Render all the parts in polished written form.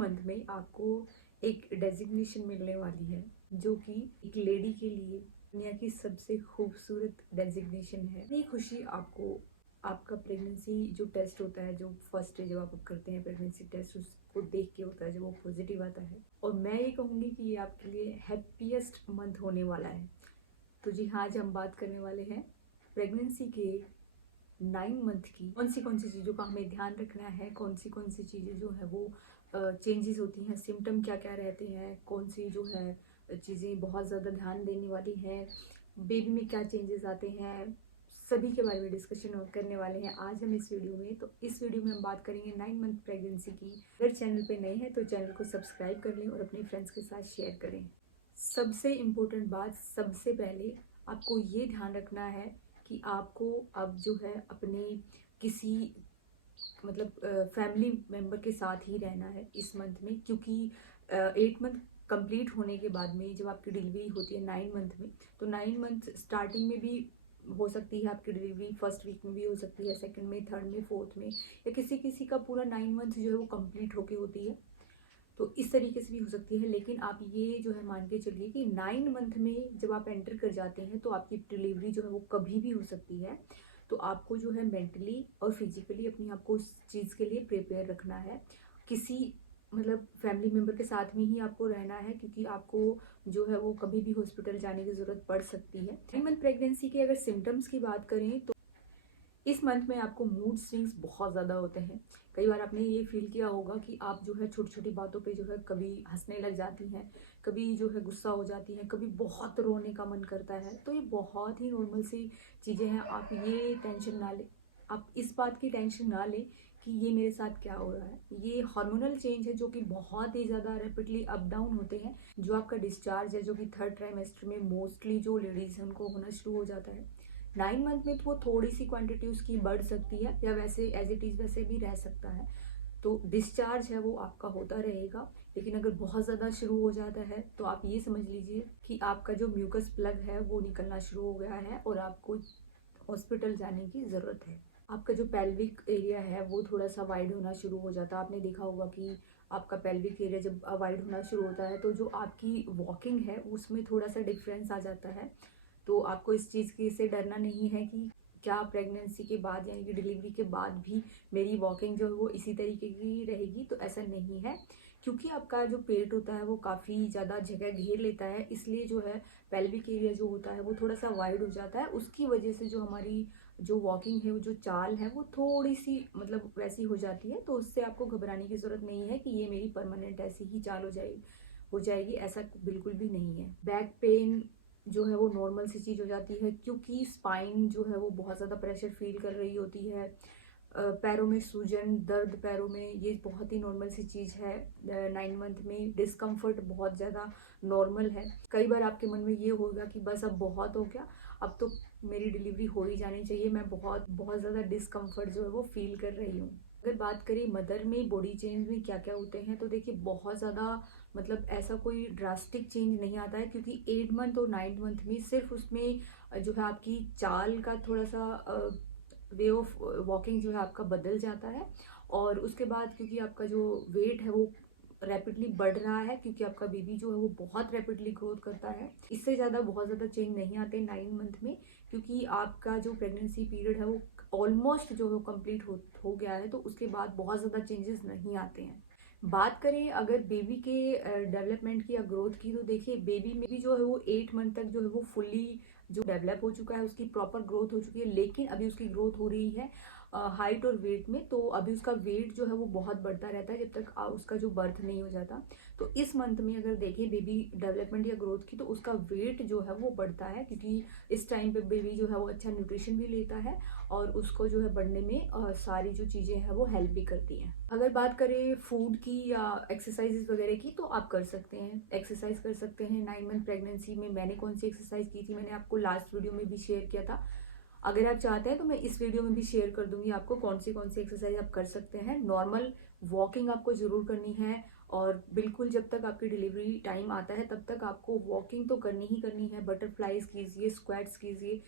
Month में आपको एक डेजिग्नेशन मिलने वाली है जो कि एक लेडी के लिए दुनिया की सबसे खूबसूरत डेजिग्नेशन है। ये खुशी आपको आपका प्रेगनेंसी जो टेस्ट होता है, जो फर्स्ट डे जब आप करते हैं प्रेगनेंसी टेस्ट, उसको देख के होता है जब वो पॉजिटिव आता है। और मैं ये कहूँगी कि ये आपके लिए हैप्पीएस्ट मंथ होने वाला है। तो जी हाँ, आज हम बात करने वाले हैं प्रेगनेंसी के 9 मंथ की कौन सी चीज़ों का हमें ध्यान रखना है, कौन सी चीज़ें जो है वो चेंजेस होती हैं, सिम्टम क्या क्या रहते हैं, कौन सी जो है चीज़ें बहुत ज़्यादा ध्यान देने वाली हैं, बेबी में क्या चेंजेस आते हैं, सभी के बारे में डिस्कशन करने वाले हैं आज हम इस वीडियो में। तो इस वीडियो में हम बात करेंगे 9 मंथ प्रेगनेंसी की। अगर चैनल पे नए हैं तो चैनल को सब्सक्राइब कर लें और अपने फ्रेंड्स के साथ शेयर करें। सबसे इम्पोर्टेंट बात, सबसे पहले आपको ये ध्यान रखना है कि आपको अब जो है अपने किसी फैमिली मेम्बर के साथ ही रहना है इस मंथ में, क्योंकि 8 मंथ कंप्लीट होने के बाद में जब आपकी डिलीवरी होती है 9 मंथ में, तो 9 मंथ स्टार्टिंग में भी हो सकती है आपकी डिलीवरी, फर्स्ट वीक में भी हो सकती है, सेकंड में, थर्ड में, फोर्थ में, या किसी किसी का पूरा 9 मंथ जो है वो कंप्लीट होके होती है। तो इस तरीके से भी हो सकती है। लेकिन आप ये जो है मान के चलिए कि 9 मंथ में जब आप एंटर कर जाते हैं तो आपकी डिलीवरी जो है वो कभी भी हो सकती है। तो आपको जो है मेंटली और फिजिकली अपने आप को उस चीज़ के लिए प्रिपेयर रखना है। किसी फैमिली मेम्बर के साथ में ही आपको रहना है, क्योंकि आपको जो है वो कभी भी हॉस्पिटल जाने की ज़रूरत पड़ सकती है। 9 मंथ प्रेगनेंसी के अगर सिम्टम्स की बात करें तो इस मंथ में आपको मूड स्विंग्स बहुत ज़्यादा होते हैं। कई बार आपने ये फील किया होगा कि आप जो है छोटी छोटी बातों पे जो है कभी हंसने लग जाती हैं, कभी जो है गुस्सा हो जाती हैं, कभी बहुत रोने का मन करता है। तो ये बहुत ही नॉर्मल सी चीज़ें हैं। आप ये टेंशन ना लें, आप इस बात की टेंशन ना लें कि ये मेरे साथ क्या हो रहा है। ये हार्मोनल चेंज है जो कि बहुत ही ज़्यादा रैपिडली अप डाउन होते हैं। जो आपका डिस्चार्ज है जो कि थर्ड ट्राइमेस्टर में मोस्टली जो लेडीज़ हैं उनको होना शुरू हो जाता है। 9 मंथ में तो वो थोड़ी सी क्वांटिटी उसकी बढ़ सकती है, या वैसे एज इट इज़ वैसे भी रह सकता है। तो डिस्चार्ज है वो आपका होता रहेगा। लेकिन अगर बहुत ज़्यादा शुरू हो जाता है तो आप ये समझ लीजिए कि आपका जो म्यूकस प्लग है वो निकलना शुरू हो गया है और आपको हॉस्पिटल जाने की ज़रूरत है। आपका जो पेल्विक एरिया है वो थोड़ा सा वाइड होना शुरू हो जाता है। आपने देखा होगा कि आपका पेल्विक एरिया जब वाइड होना शुरू होता है तो जो आपकी वॉकिंग है उसमें थोड़ा सा डिफरेंस आ जाता है। तो आपको इस चीज़ की से डरना नहीं है कि क्या प्रेगनेंसी के बाद यानी कि डिलीवरी के बाद भी मेरी वॉकिंग जो है वो इसी तरीके की रहेगी। तो ऐसा नहीं है, क्योंकि आपका जो पेट होता है वो काफ़ी ज़्यादा जगह घेर लेता है, इसलिए जो है पेल्विक एरिया जो होता है वो थोड़ा सा वाइड हो जाता है। उसकी वजह से जो हमारी जो वॉकिंग है, वो जो चाल है वो थोड़ी सी वैसी हो जाती है। तो उससे आपको घबराने की ज़रूरत नहीं है कि ये मेरी परमानेंट ऐसी ही चाल हो जाएगी, ऐसा बिल्कुल भी नहीं है। बैक पेन जो है वो नॉर्मल सी चीज़ हो जाती है, क्योंकि स्पाइन जो है वो बहुत ज़्यादा प्रेशर फील कर रही होती है। पैरों में सूजन, दर्द पैरों में, ये बहुत ही नॉर्मल सी चीज़ है। 9 मंथ में डिस्कम्फर्ट बहुत ज़्यादा नॉर्मल है। कई बार आपके मन में ये होगा कि बस अब बहुत हो गया, अब तो मेरी डिलीवरी हो ही जानी चाहिए, मैं बहुत बहुत ज़्यादा डिस्कम्फर्ट जो है वो फील कर रही हूँ। अगर बात करें मदर में बॉडी चेंज में क्या क्या होते हैं, तो देखिए बहुत ज़्यादा ऐसा कोई ड्रास्टिक चेंज नहीं आता है, क्योंकि 8 मंथ और 9 मंथ में सिर्फ उसमें जो है आपकी चाल का थोड़ा सा वे ऑफ वॉकिंग जो है आपका बदल जाता है। और उसके बाद क्योंकि आपका जो वेट है वो रैपिडली बढ़ रहा है, क्योंकि आपका बेबी जो है वो बहुत रैपिडली ग्रोथ करता है। इससे ज़्यादा बहुत ज़्यादा चेंज नहीं आते 9 मंथ में, क्योंकि आपका जो प्रेगनेंसी पीरियड है वो ऑलमोस्ट जो है कंप्लीट हो गया है। तो उसके बाद बहुत ज़्यादा चेंजेस नहीं आते हैं। बात करें अगर बेबी के डेवलपमेंट की या ग्रोथ की, तो देखिए बेबी में भी जो है वो 8 मंथ तक जो है वो फुल्ली जो डेवलप हो चुका है, उसकी प्रॉपर ग्रोथ हो चुकी है। लेकिन अभी उसकी ग्रोथ हो रही है हाइट और वेट में। तो अभी उसका वेट जो है वो बहुत बढ़ता रहता है जब तक उसका जो बर्थ नहीं हो जाता। तो इस मंथ में अगर देखें बेबी डेवलपमेंट या ग्रोथ की, तो उसका वेट जो है वो बढ़ता है, क्योंकि इस टाइम पे बेबी जो है वो अच्छा न्यूट्रिशन भी लेता है और उसको जो है बढ़ने में सारी जो चीज़ें हैं वो हेल्प भी करती हैं। अगर बात करें फूड की या एक्सरसाइजेस वगैरह की, तो आप कर सकते हैं, एक्सरसाइज कर सकते हैं। 9 मंथ प्रेगनेंसी में मैंने कौन सी एक्सरसाइज की थी, मैंने आपको लास्ट वीडियो में भी शेयर किया था। अगर आप चाहते हैं तो मैं इस वीडियो में भी शेयर कर दूंगी आपको कौन सी एक्सरसाइज आप कर सकते हैं। नॉर्मल वॉकिंग आपको ज़रूर करनी है, और बिल्कुल जब तक आपकी डिलीवरी टाइम आता है तब तक आपको वॉकिंग तो करनी ही करनी है। बटरफ्लाईज कीजिए, स्क्वाट्स कीजिए,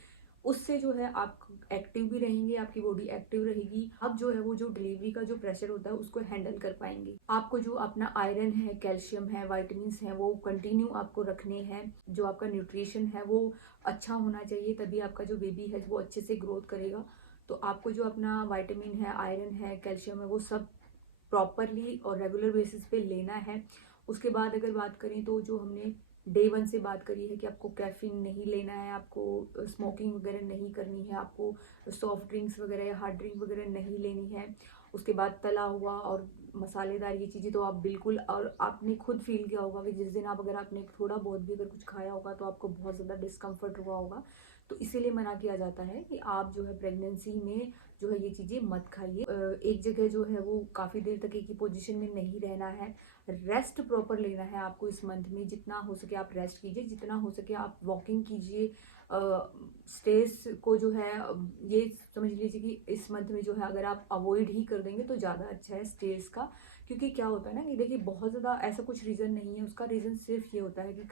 उससे जो है आप एक्टिव भी रहेंगे, आपकी बॉडी एक्टिव रहेगी। अब जो है वो जो डिलीवरी का जो प्रेशर होता है उसको हैंडल कर पाएंगे। आपको जो अपना आयरन है, कैल्शियम है, वाइटामिन है, वो कंटिन्यू आपको रखने हैं। जो आपका न्यूट्रिशन है वो अच्छा होना चाहिए, तभी आपका जो बेबी है वो अच्छे से ग्रोथ करेगा। तो आपको जो अपना वाइटामिन है, आयरन है, कैल्शियम है, वो सब प्रॉपरली और रेगुलर बेसिस पे लेना है। उसके बाद अगर बात करें तो जो हमने डे 1 से बात करी है कि आपको कैफीन नहीं लेना है, आपको स्मोकिंग वगैरह नहीं करनी है, आपको सॉफ्ट ड्रिंक्स वगैरह या हार्ड ड्रिंक वगैरह नहीं लेनी है। उसके बाद तला हुआ और मसालेदार ये चीज़ें तो आप बिल्कुल, और आपने खुद फील किया होगा कि जिस दिन आप अगर आपने थोड़ा बहुत भी अगर कुछ खाया होगा तो आपको बहुत ज़्यादा डिस्कम्फर्ट हुआ होगा। तो इसीलिए मना किया जाता है कि आप जो है प्रेगनेंसी में जो है ये चीज़ें मत खाइए। एक जगह जो है वो काफ़ी देर तक एक ही पोजीशन में नहीं रहना है, रेस्ट प्रॉपर लेना है आपको। इस मंथ में जितना हो सके आप रेस्ट कीजिए, जितना हो सके आप वॉकिंग कीजिए। स्ट्रेस को जो है ये समझ लीजिए कि इस मंथ में जो है अगर आप अवॉइड ही कर देंगे तो ज़्यादा अच्छा है स्ट्रेस का। क्योंकि क्या होता है ना कि देखिए बहुत ज़्यादा ऐसा कुछ रीज़न नहीं है, उसका रीज़न सिर्फ ये होता है कि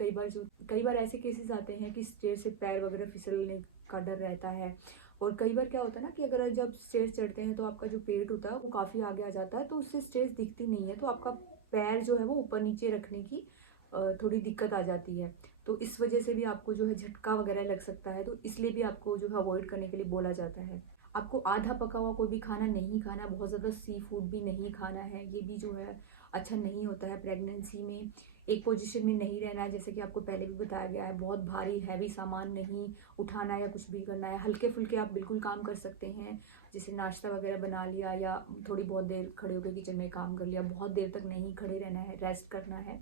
कई बार ऐसे केसेस आते हैं कि स्ट्रेस से पैर वगैरह फिसलने का डर रहता है। और कई बार क्या होता है ना कि अगर जब स्टेयर्स चढ़ते हैं तो आपका जो पेट होता है वो काफ़ी आगे आ जाता है, तो उससे स्टेयर्स दिखती नहीं है, तो आपका पैर जो है वो ऊपर नीचे रखने की थोड़ी दिक्कत आ जाती है। तो इस वजह से भी आपको जो है झटका वगैरह लग सकता है, तो इसलिए भी आपको जो है अवॉइड करने के लिए बोला जाता है। आपको आधा पका हुआ कोई भी खाना नहीं खाना, बहुत ज़्यादा सी फूड भी नहीं खाना है, ये भी जो है अच्छा नहीं होता है प्रेगनेंसी में। एक पोजीशन में नहीं रहना है, जैसे कि आपको पहले भी बताया गया है, बहुत भारी हैवी सामान नहीं उठाना है या कुछ भी करना है। हल्के फुल्के आप बिल्कुल काम कर सकते हैं, जैसे नाश्ता वगैरह बना लिया या थोड़ी बहुत देर खड़े होकर किचन में काम कर लिया। बहुत देर तक नहीं खड़े रहना है, रेस्ट करना है।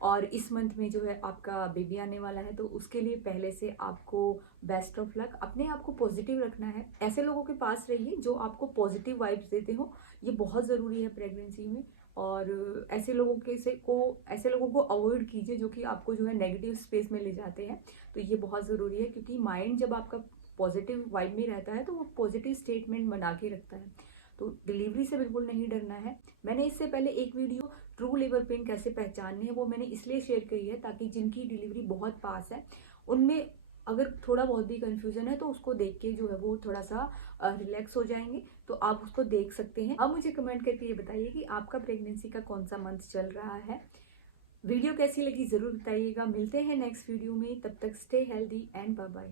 और इस मंथ में जो है आपका बेबी आने वाला है, तो उसके लिए पहले से आपको बेस्ट ऑफ लक। अपने आप को पॉजिटिव रखना है, ऐसे लोगों के पास रहिए जो आपको पॉजिटिव वाइब्स देते हो, ये बहुत ज़रूरी है प्रेगनेंसी में। और ऐसे लोगों को अवॉइड कीजिए जो कि आपको जो है नेगेटिव स्पेस में ले जाते हैं। तो ये बहुत ज़रूरी है, क्योंकि माइंड जब आपका पॉजिटिव वाइब में रहता है तो वो पॉजिटिव स्टेटमेंट बना के रखता है। तो डिलीवरी से बिल्कुल नहीं डरना है। मैंने इससे पहले एक वीडियो ट्रू लेबर पेन कैसे पहचानने हैं वो मैंने इसलिए शेयर करी है ताकि जिनकी डिलीवरी बहुत पास है उनमें अगर थोड़ा बहुत भी कंफ्यूजन है तो उसको देख के जो है वो थोड़ा सा रिलैक्स हो जाएंगे। तो आप उसको देख सकते हैं। अब मुझे कमेंट करके ये बताइए कि आपका प्रेगनेंसी का कौन सा मंथ चल रहा है। वीडियो कैसी लगी ज़रूर बताइएगा। मिलते हैं नेक्स्ट वीडियो में, तब तक stay healthy and bye bye.